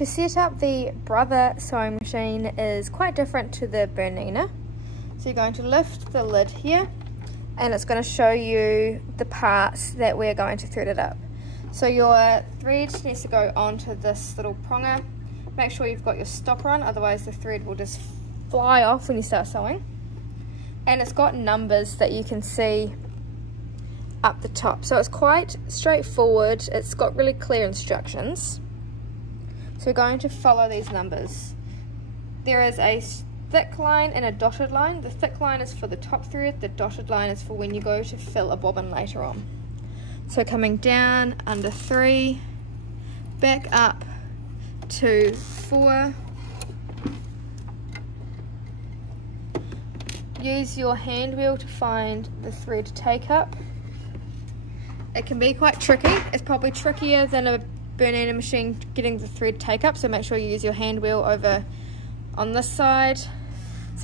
To set up the Brother sewing machine is quite different to the Bernina. So you're going to lift the lid here and it's going to show you the parts that we're going to thread it up. So your thread needs to go onto this little pronger. Make sure you've got your stopper on, otherwise the thread will just fly off when you start sewing. And it's got numbers that you can see up the top. So it's quite straightforward. It's got really clear instructions. So we're going to follow these numbers. There is a thick line and a dotted line. The thick line is for the top thread, the dotted line is for when you go to fill a bobbin later on. So coming down under 3, back up to 4. Use your hand wheel to find the thread take up. It can be quite tricky. It's probably trickier than a Bernina machine getting the thread take up, so make sure you use your hand wheel over on this side. So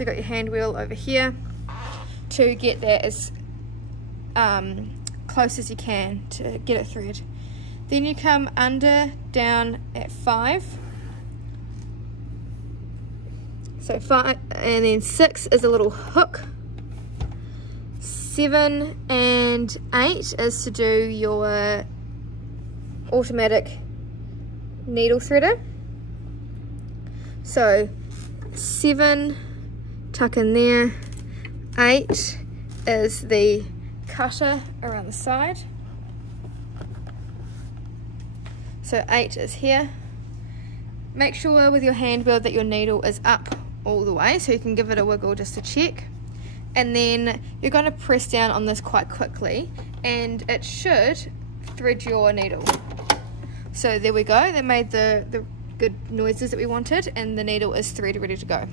you've got your hand wheel over here to get that as close as you can to get it thread. Then you come under, down at 5. So 5, and then 6 is a little hook. 7 and 8 is to do your automatic needle threader. So 7, tuck in there. 8 is the cutter around the side. So 8 is here. Make sure with your hand wheel that your needle is up all the way, so you can give it a wiggle just to check. And then you're going to press down on this quite quickly and it should thread your needle. So there we go, that made the good noises that we wanted, and the needle is thread ready to go.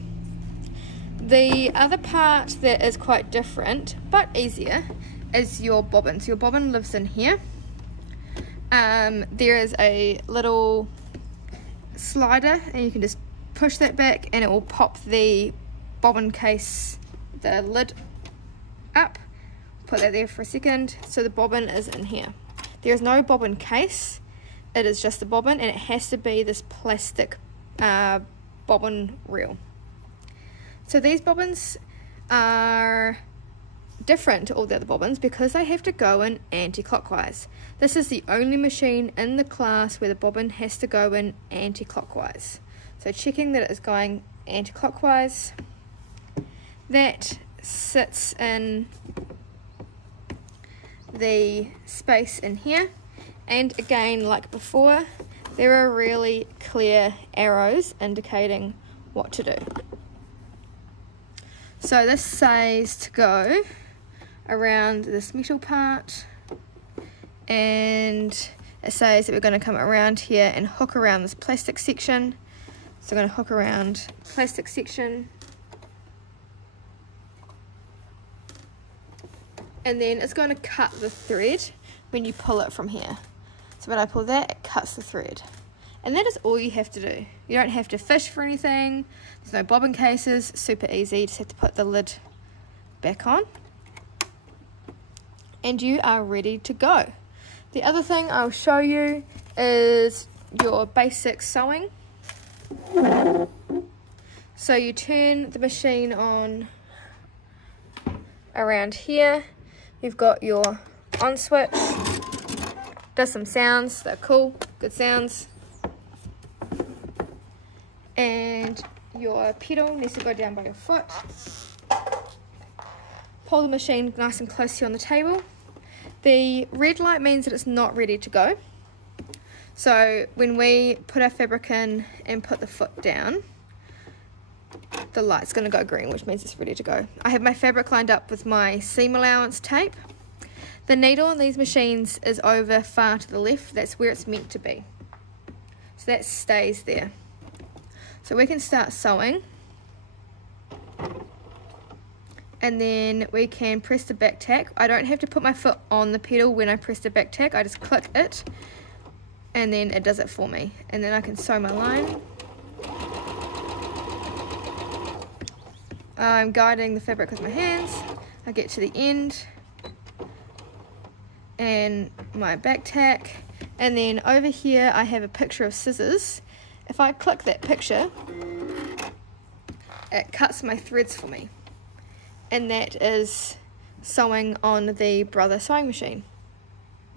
The other part that is quite different but easier is your bobbin. So your bobbin lives in here. There is a little slider and you can just push that back and it will pop the bobbin case, the lid up. Put that there for a second. So the bobbin is in here. There is no bobbin case, it is just the bobbin, and it has to be this plastic bobbin reel. So these bobbins are different to all the other bobbins because they have to go in anti-clockwise. This is the only machine in the class where the bobbin has to go in anti-clockwise. So checking that it is going anti-clockwise. That sits in the space in here, and again, like before, there are really clear arrows indicating what to do. So this says to go around this metal part, and it says that we're going to come around here and hook around this plastic section. So I'm going to hook around plastic section, and then it's going to cut the thread when you pull it from here. So when I pull that, it cuts the thread. And that is all you have to do. You don't have to fish for anything. There's no bobbin cases, super easy. You just have to put the lid back on. And you are ready to go. The other thing I'll show you is your basic sewing. So you turn the machine on around here. You've got your on switch. Does some sounds, they're cool, good sounds. And your pedal needs to go down by your foot. Pull the machine nice and close to you on the table. The red light means that it's not ready to go. So when we put our fabric in and put the foot down, the light's going to go green, which means it's ready to go. I have my fabric lined up with my seam allowance tape. The needle in these machines is over far to the left. That's where it's meant to be. So that stays there. So we can start sewing. And then we can press the back tack. I don't have to put my foot on the pedal when I press the back tack. I just click it and then it does it for me. And then I can sew my line. I'm guiding the fabric with my hands. I get to the end and my back tack, and then over here I have a picture of scissors if I click that picture, it cuts my threads for me, and that is sewing on the Brother sewing machine.